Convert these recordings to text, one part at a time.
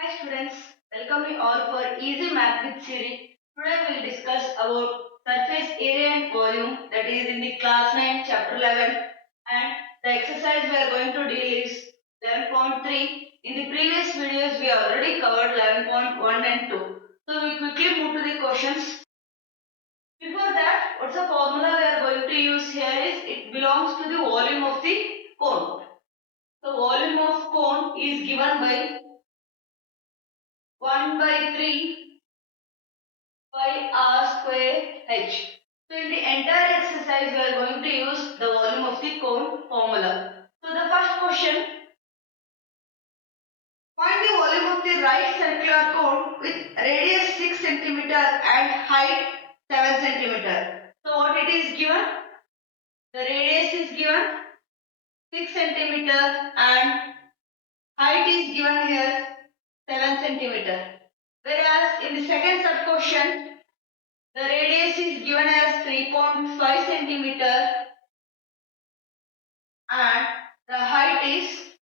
Hi students, welcome you all for Easy Math with series. Today we will discuss about surface area and volume, that is in the class 9 chapter 11, and the exercise we are going to deal is 11.3. In the previous videos we already covered 11.1 and 2. So we quickly move to the questions. Before that, what's the formula we are going to use here is it belongs to the volume of the cone. So volume of cone is given by 1 by 3 by r square h. So in the entire exercise we are going to use the volume of the cone formula. So the first question, find the volume of the right circular cone with radius 6 cm and height 7 cm. So what it is given? The radius is given 6 cm and height is given here 7 cm. Whereas in the second sub question, the radius is given as 3.5 centimeter and the height is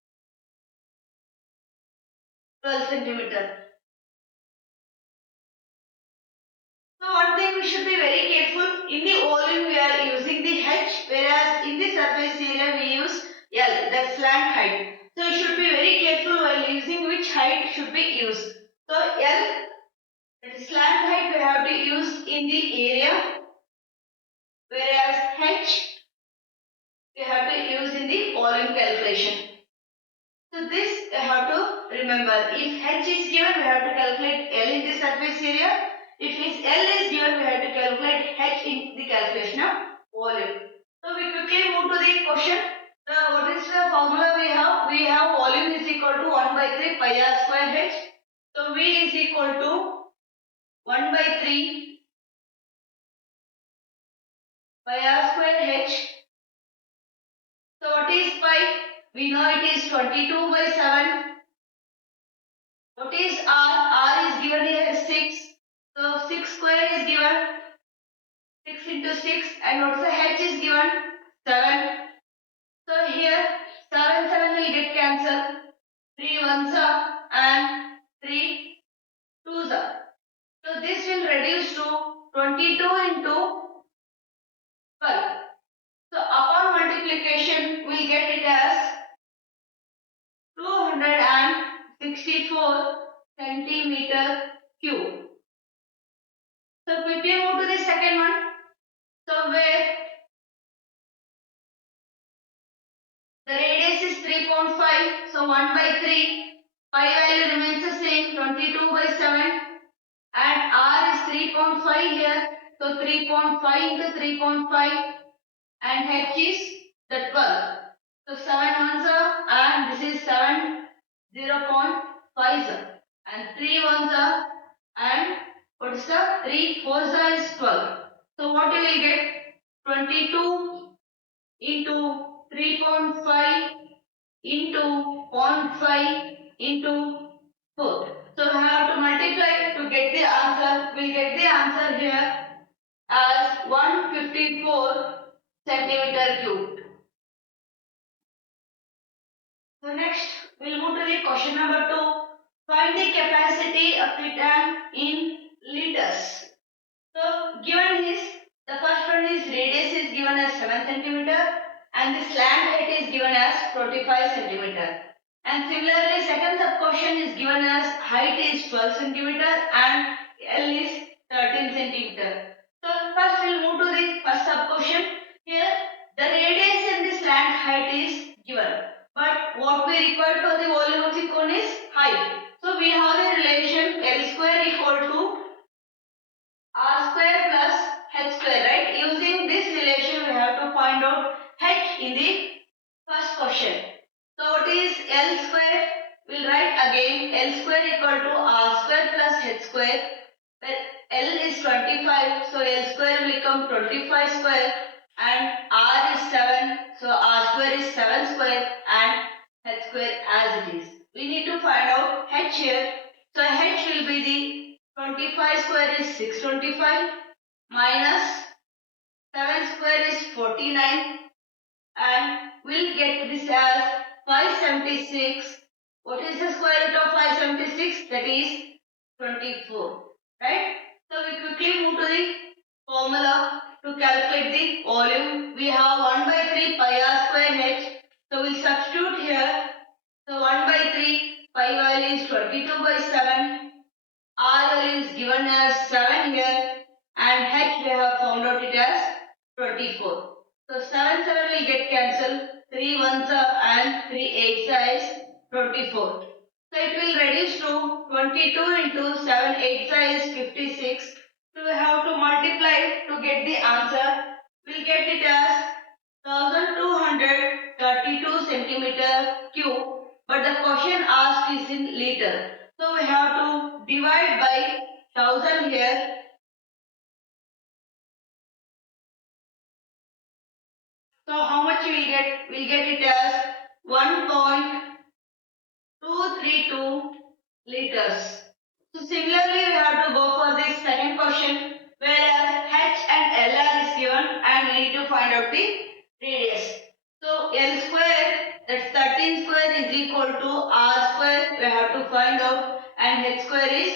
12 centimeter. So one thing we should be very careful, in the volume we are using the h, whereas in the surface area we use L, that slant height. So you should be very careful while using which height should be used. So L, that is slant height, we have to use in the area, whereas h we have to use in the volume calculation. So this you have to remember. If h is given, we have to calculate L in the surface area. If L is given, we have to calculate h in the calculation of volume. So we quickly move to the question. What is the formula we have? We have volume is equal to 1 by 3 pi r square h. So V is equal to 1 by 3 pi r square h. So what is pi? We know it is 22 by 7. What is R? R is given here 6. So 6 square is given 6 into 6, and what's the H is given 7. So here 7 will get cancelled. 3 ones are and 3 twos are. So this will reduce to 22 into 12. So upon multiplication we will get it as 264 centimeter cube. So quickly move to the second one. So where the radius is 3.5, so 1 by 3, pi value remains the same, 22 by 7, and r is 3.5 here, so 3.5 into 3.5, and h is the 12. So 7 ones are, and this is 7 0.5 and 3 ones are, and what is the 3 fours are is 12. So what you will get? 22 into 3.5 into 0.5 into 4. So we have to multiply to get the answer. We will get the answer here as 154 centimeter cube. So next we will move to the question number 2. Find the capacity of the tank in liters. So given is, the first one is radius is given as 7 centimeter and the slant height is given as 45 centimeter. And similarly second sub question is given as height is 12 centimeter and L is 13 centimeter. So first we will move to the first sub question. Here the radius and the slant height is given. But what we require for the volume of the cone is height. So we have the relation L square equal to r square plus h square, right? Using this relation we have to find out h in the first question. So what is L square? We'll write again L square equal to r square plus h square, where L is 25, so L square will become 25 square, and r is 7, so r square is 7 square, and h square as it is. We need to find out h here. So h will be the 25 square is 625 minus 7 square is 49, and we'll get this as 576 What is the square root of 576? That is 24. Right? So we quickly move to the formula to calculate the volume. We have 1 by 3 pi r square h. So we'll substitute here. So 1 by 3 pi value is 22 by 7. R value is given as 7 here and h we have found out it as 24. So 7 will get cancelled. 3 ones and 3 eights is 24. So it will reduce to 22 into 7 eights is 56. So we have to multiply to get the answer. We'll get it as 1232 centimeter cube. But the question asked is in liter. So we have to divide by 1000 here. So how much we will get? We'll get it as 1.232 liters. So similarly we have to go for this second question whereas H and LR is given and we need to find out the radius. So L square, that's 13 square is equal to R square we have to find out and H square is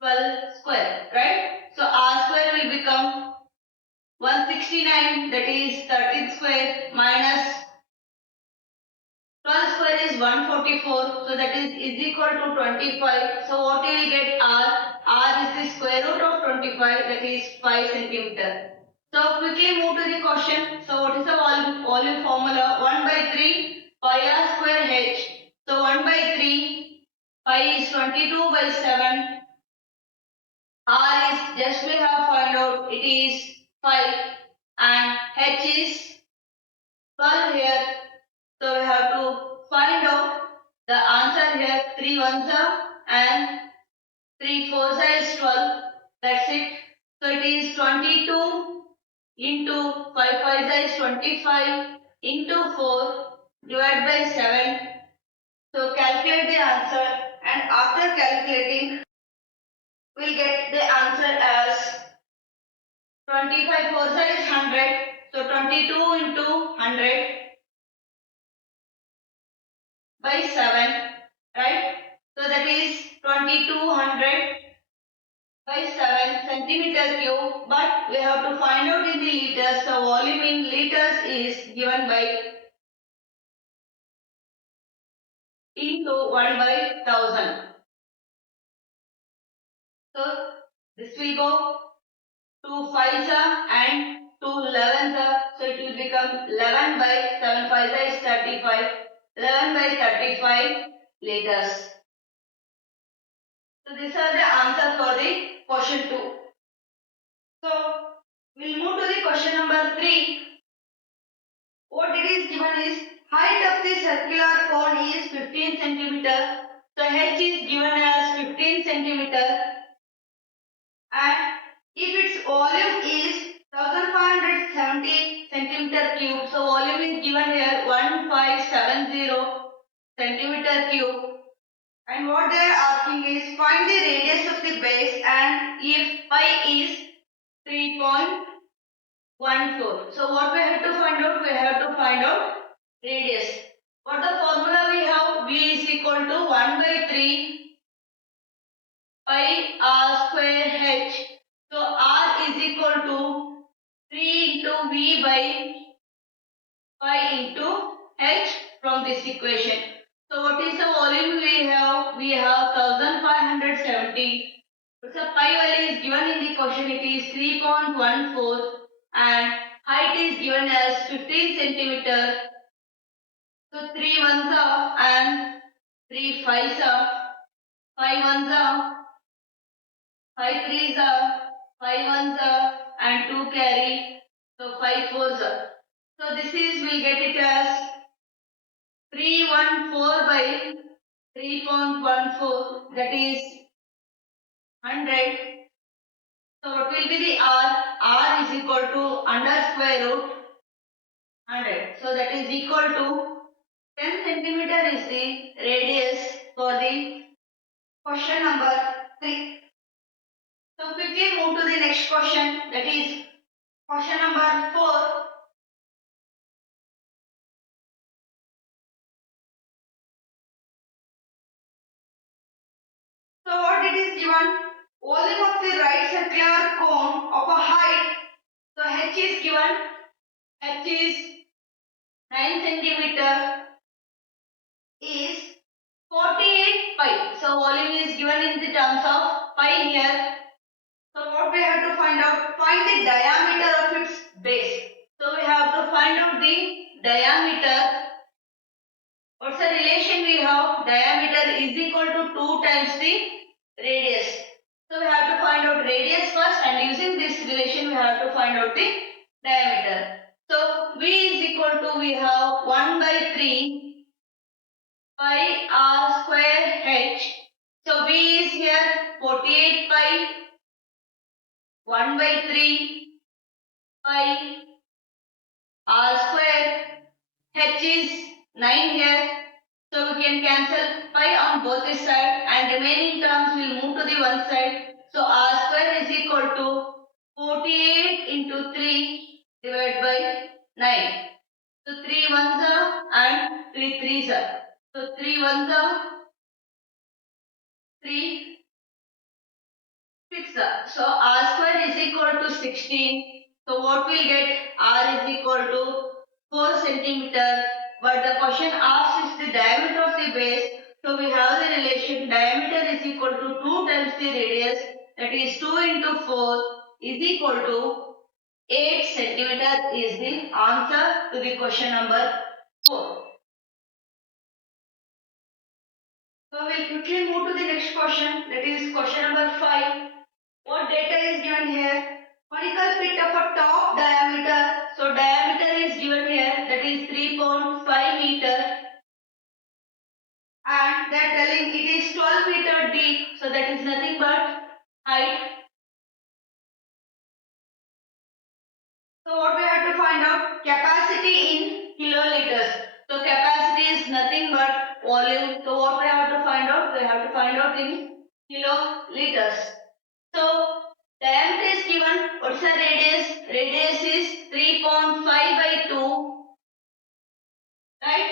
12 square, right? So R square will become 169, that is 13 square minus 12 square is 144, so that is equal to 25. So what you will get R? R is the square root of 25, that is 5 centimeter. So quickly move to the question. So what is the volume formula? 1 by 3 pi r square h. So 1 by 3 pi is 22 by 7. R is just we have found out it is 5 and h is 12 here. So we have to find out the answer here. 3 ones and 3 fours is 12. That's it. So it is 22 into 5 fives is 25 into 4 divided by 7. So calculate the answer and after calculating we'll get the answer as 25 fours is 100. So 22 into 100 by 7, right? So that is 2200 by 7 centimeter cube, but we have to find out in the liters. So volume in liters is given by into 1 by 1000. So this will go to 5 and to 11. So it will become 11 by 7 5 is 35. 11 by 35 liters. So these are the answers for the question 2. So we'll move to the question number 3. What it is given is height of the circular cone is 15 centimeter. So h is given as 15 centimeter and if its volume is 1570 centimeter cube. So volume is given here 1570 centimeter cube. And what they are asking is find the radius of the base and if pi is 3.14. So what we have to find out? We have to find out radius. What the formula we have? V is equal to 1 by 3 pi r square h. So r is equal to 3 into V by pi into h from this equation. So what is the volume we have? We have 1570. So pi value is given in the question. It is 3.14 and height is given as 15 centimeter. So 3 ones and 3 fives 5 ones 5 threes 5 ones and 2 carry. So 5 fours. So this is we'll get it as 314 by 3.14, that is 100. So what will be the R? R is equal to under square root 100. So that is equal to 10 centimeter is the radius for the question number 3. So quickly move to the next question, that is question number 4. it is given volume of the right circular cone of a height. So h is given. H is 9 centimeter is 48 pi. So volume is given in the terms of pi here. So what we have to find out? Find the diameter of its base. So we have to find out the diameter. What's the relation we have? Diameter is equal to 2 times the radius. So we have to find out radius first, and using this relation we have to find out the diameter. So V is equal to, we have 1 by 3 pi r square h. So V is here 48 pi 1 by 3 pi r square, h is 9 here. So we can cancel pi on both the sides, and remaining terms will move to the one side. So r square is equal to 48 into 3 divided by 9. So 3 ones are and 3 threes are. So 3 ones are 3 6 are. So r square is equal to 16. So what we'll get? R is equal to 4 centimeter. But the question asks is the diameter of the base. So we have the relation diameter is equal to 2 times the radius. That is 2 into 4 is equal to 8 centimeter is the answer to the question number 4. So we'll quickly move to the next question. That is question number 5. What data is given here? Conical pit of a top diameter. So diameter is given here, that is 3.5 meter, and they are telling it is 12 meter deep. So that is nothing but height. So what we have to find out? Capacity in kiloliters. So capacity is nothing but volume. So what we have to find out? We have to find out in kiloliters. So diameter is given. What's the radius? Radius is 3.5 by 2. Right?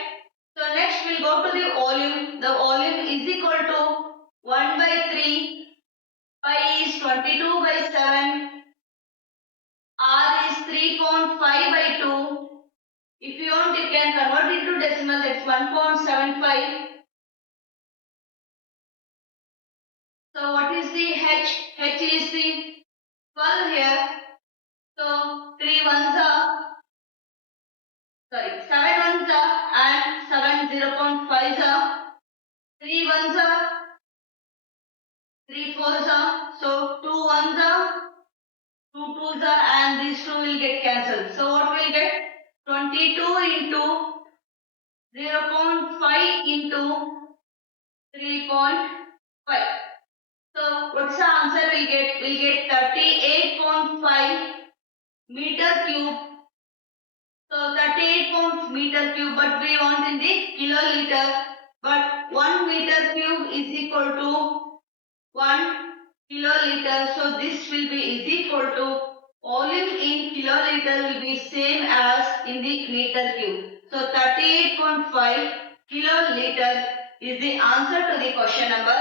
So next we'll go to the volume. The volume is equal to 1 by 3. Pi is 22 by 7. R is 3.5 by 2. If you want, you can convert it to decimal. That's 1.75. So what is the H? H is the 12 here. So 3 ones are, sorry, 7 ones are and 7 0.5s are. 3 ones are, 3 fours are. So 2 ones are, 2 twos are, and these 2 will get cancelled. So what will get? 22 into 0.5 into 3.5. So what's the answer we'll get? We'll get 38.5 meter cube. So 38 meter cube, but we want in the kiloliter. But 1 meter cube is equal to 1 kiloliter. So this will be is equal to volume in kiloliter will be same as in the meter cube. So 38.5 kiloliter is the answer to the question number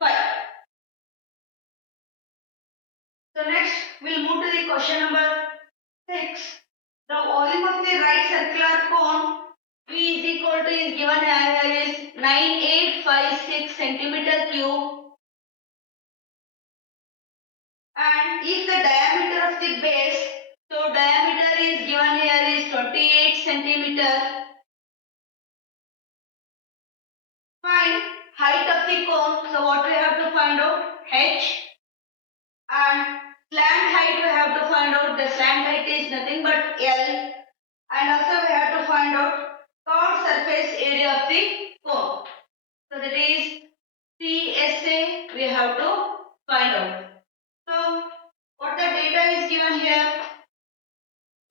5. So next we'll move to the question number 6. The volume of the right circular cone V is equal to is given here is 9856 centimeter cube, and if the diameter of the base, so diameter is given here is 28 centimeter. Find height of the cone. So what we have to find out? H. And slant height we have to find out. The slant height is nothing but L. And also we have to find out curved surface area of the cone. So that is CSA we have to find out. So what the data is given here?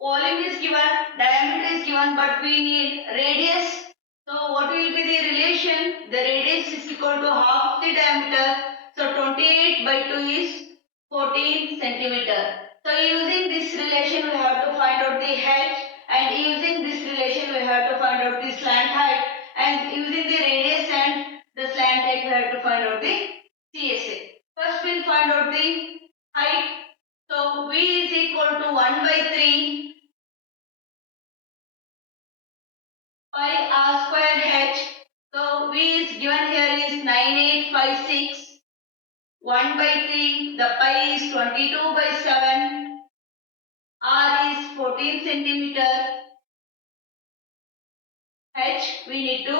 Volume is given, diameter is given, but we need radius. So what will be the relation? The radius is equal to half of the diameter. So 28 by 2 is 14 centimeter. So using this relation we have to find out the h, and using this relation we have to find out the slant height, and using the radius and the slant height we have to find out the CSA. pi r square h. So V is given here is 9856. 1 by 3. The pi is 22 by 7. R is 14 centimeter. H we need to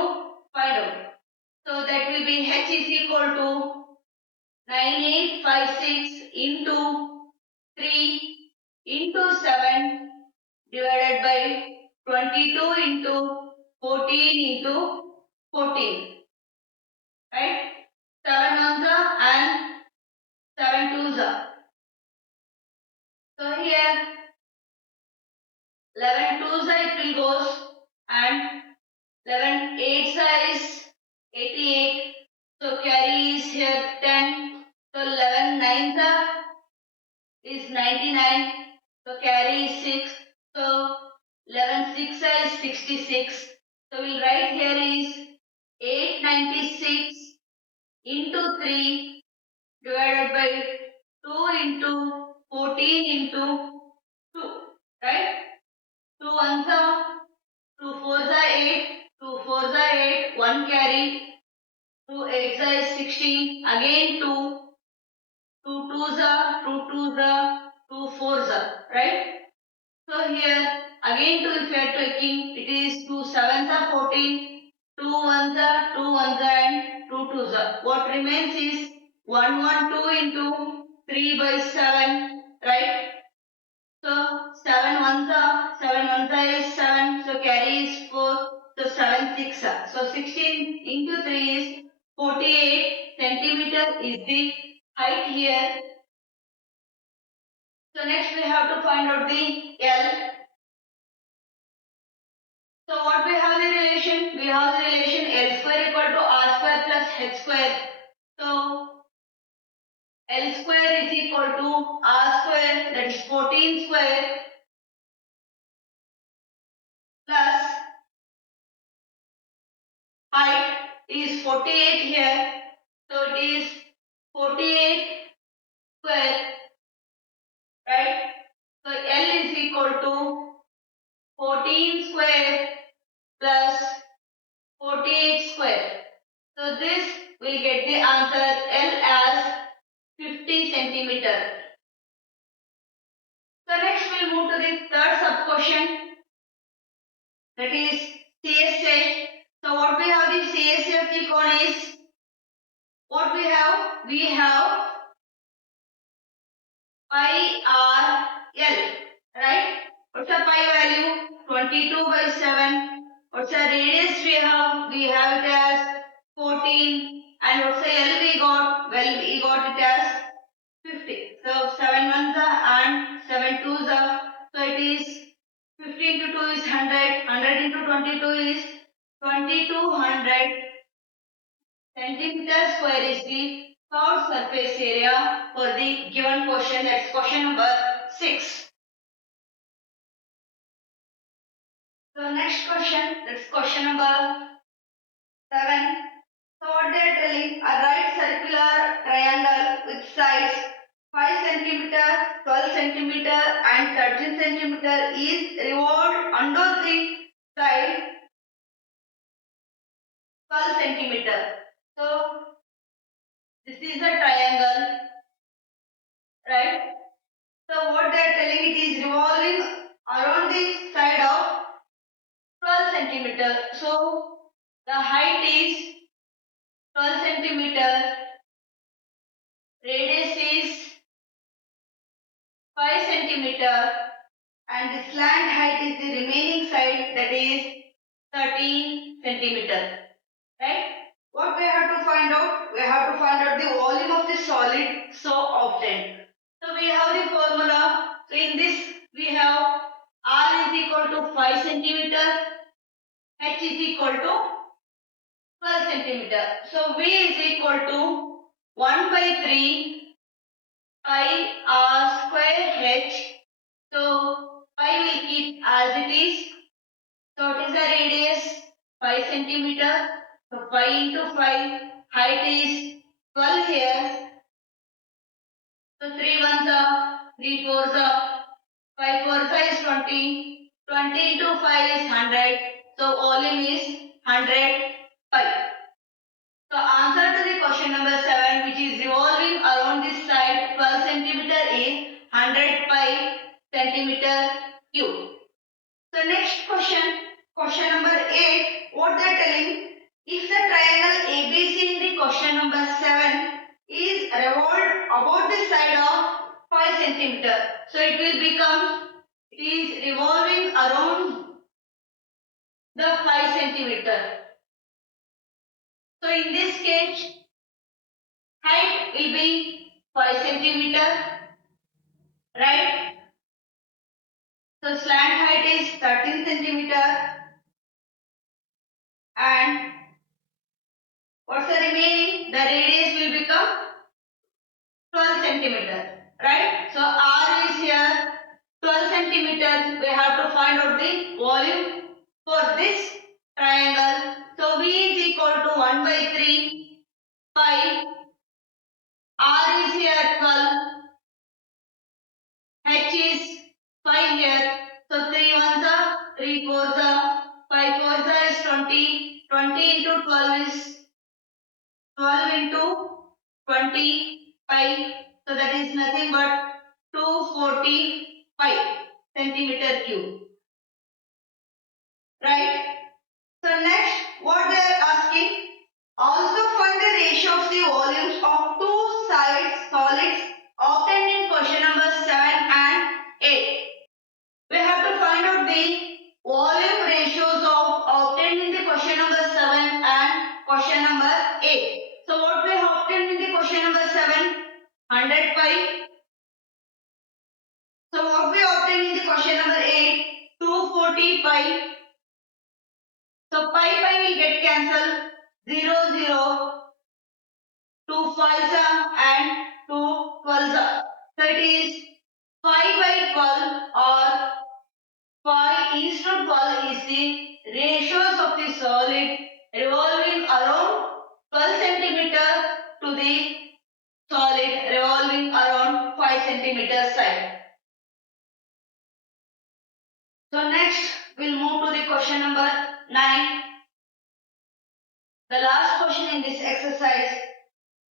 find out. So that will be H is equal to 9856 into 3 into 7 divided by 22 into 14 into 14. Right? 7 ones are and 7 twos are. So here 11 twos are it will goes and 11 eights are is 88. So carry is here 10. So 11 nines are is 99. So carry is 6. So 11 6 are is 66. So we'll write here is 896 into 3 divided by 2 into 14 into 2. Right? 2 ones are 2 fours are 8. 2 fours are 8. 1 carry. 2 eights are 16. Again 2. 2 twos are 2 twos are 2 fours are. Right? So here again 2 if you are taking it is 2 sevens are 14, 2 ones are 2 ones are and 2 twos are. What remains is 112 into 3 by 7, right? So 7 ones are is 7, so carry is 4, so 7 6 are. So 16 into 3 is 48 centimeter is the height here. So next we have to find out the L. So what we have the relation? We have the relation L square equal to R square plus H square. So L square is equal to R square, that is 14 square, plus height is 48 here. So it is 48 square, right? So L is equal to 14 square plus 48 square. So this will get the answer L as 50 centimeter. So next we'll move to the third sub question, that is CSH. So what we have the CSH cone is, what we have? We have pi r L, right? What's the pi value? 22 by 7. What's the radius we have? We have it as 14. And what's the L we got? Well, we got it as 50. So 7 ones are and 7 twos are. So it is 50 into 2 is 100. 100 into 22 is 2200 centimeter square is the curved surface area for the given question. That's question number 6. So next question, that's question number 7. So what they are telling, a right circular triangle with sides 5 centimeter, 12 centimeter and 13 centimeter is revolved under the side 12 centimeter. So this is a triangle, right? So what they are telling, it is revolving around the side of 12 centimeter. So the height is 12 centimeter, radius is 5 centimeter and the slant height is the remaining side, that is 13 centimeter. Right? What we have to find out? We have to find out the volume of the solid so obtained. So we have the formula. So in this we have R is equal to 5 centimeter, H is equal to 12 centimeter. So V is equal to 1 by 3 pi R square H. So pi will keep as it is. So it is the radius 5 centimeter. So 5 into 5, height is 12 here. So 3 ones are, 3 fours are, 5 fours is 20. 20 into 5 is 100. So volume is 100 pi. So answer to the question number 7, which is revolving around this side 12 centimeter, is 100 pi centimeter cube. So next question number 8, what they are telling, if the triangle ABC in the question number 7 is revolved about the side of 5 centimeter, so it will become, it is revolving around the 5 centimeter. So in this case, height will be 5 centimeter, right? So slant height is 13 centimeter, and what's the remaining? The radius will become 12 centimeter, right? So R is here 12 centimeters. We have to find out the volume for this triangle. So V is equal to 1 by 3 pi. R is here 12. H is 5 here. So 3 ones are 3 fours are 5 fours are is 20. 20 into 12 is 12 into 20 pi. So that is nothing but 245 centimeter cube. Right? So next, what they are asking, also find the ratio of the volumes of two solids obtained in question number 7 and 8. We have to find out the volume ratios of obtained in the question number 7 and question number 8. So what we have obtained in the question number 7? 100 pi. So what we obtained in the question number 8? 240 pi. So pi will get cancelled. 0, 0, 2 5s and 2 12s. So it is 5 by 12 or 5 is to 12 is the ratios of the solid revolving around 12 centimeter to the solid revolving around 5 centimeter side. So next we'll move to the question number 9. The last question in this exercise.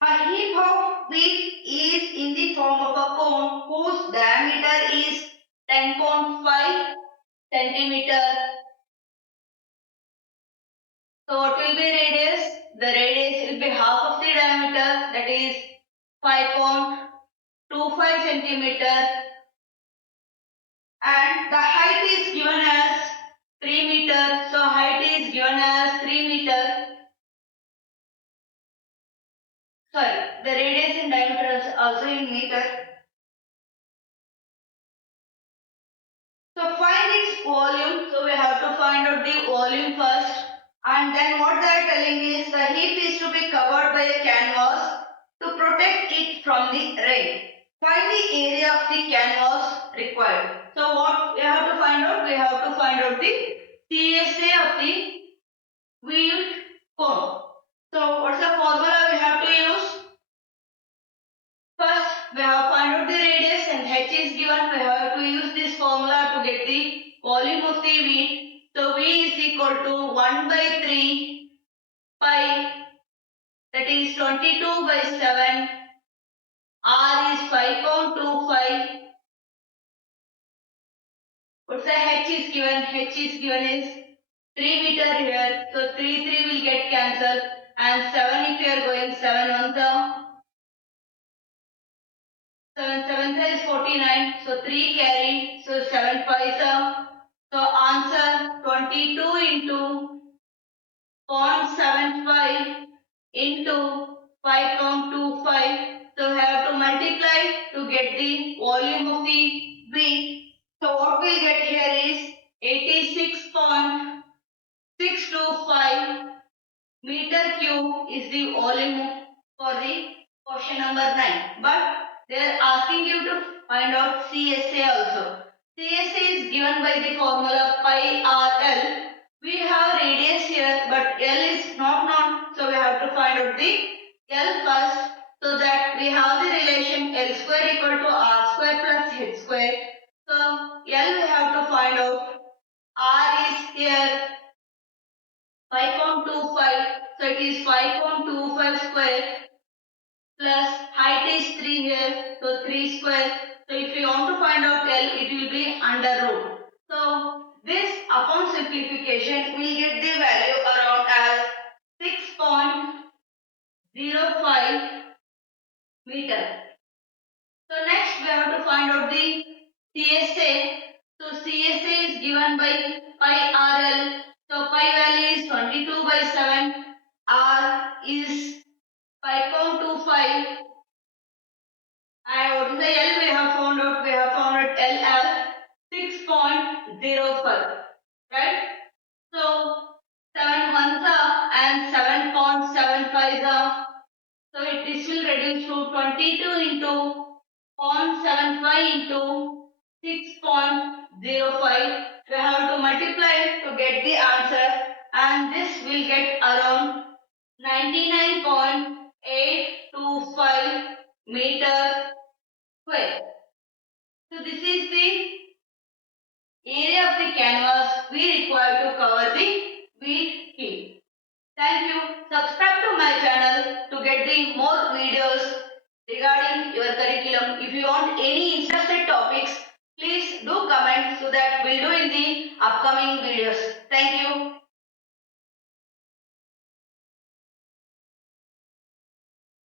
A heap of wheat is in the form of a cone whose diameter is 10.5 centimeter. So what will be radius? The radius will be half of the diameter, that is 5.25 centimeter, and the height is given as 3 meter. So height is given as 3 meter. Sorry, the radius in diameter is also in meter. So find its volume. So we have to find out the volume first, and then what they are telling is the heap is to be covered by a canvas to protect it from the rain. Find the area of the canvas required. So what we have to find out? We have to find out the CSA of the wheat cone. So what's the formula we have to use? First, we have to find out the radius and h is given. We have to use this formula to get the volume of the wheat. So V is equal to 1 by 3 pi, that is 22 by 7. R is 5.25. What's the h is given? H is given is 3 meter here. So 3 will get cancelled, and 7 if you are going 7 on the 7 is 49. So 3 carry. So 7 5 so answer 22 into 0.75 into 5.25. So we have to multiply to get the volume of the wheat. So what we'll get here is 86.625 meter cube is the volume for the question number 9. But they are asking you to find out CSA also. CSA is given by the formula pi RL. We have radius here, but L is not known. So we have to find out the L first. So that we have the relation L square equal to R square plus H square. So L we have to find out. R is here 5.25. So it is 5.25 square plus height is 3 here. So 3 square. So if you want to find out L, it will be under root. So this upon simplification we get the value around as 6.05 meter. So next we have to find out the CSA. So CSA is given by pi RL. So pi value is 22/7. R is 5.25. And what is the L we have found out? We have found out L as 6.05. Right? So 7 ones are and 7.75 are. So this will reduce to 22 into 0.75 into 6.05. We have to multiply to get the answer, and this will get around 99.825 meter square. So this is the area of the canvas we require to cover the wheat field. Thank you. Subscribe to my channel to get the more videos regarding your curriculum. If you want any interested topics, please do comment so that we'll do in the upcoming videos.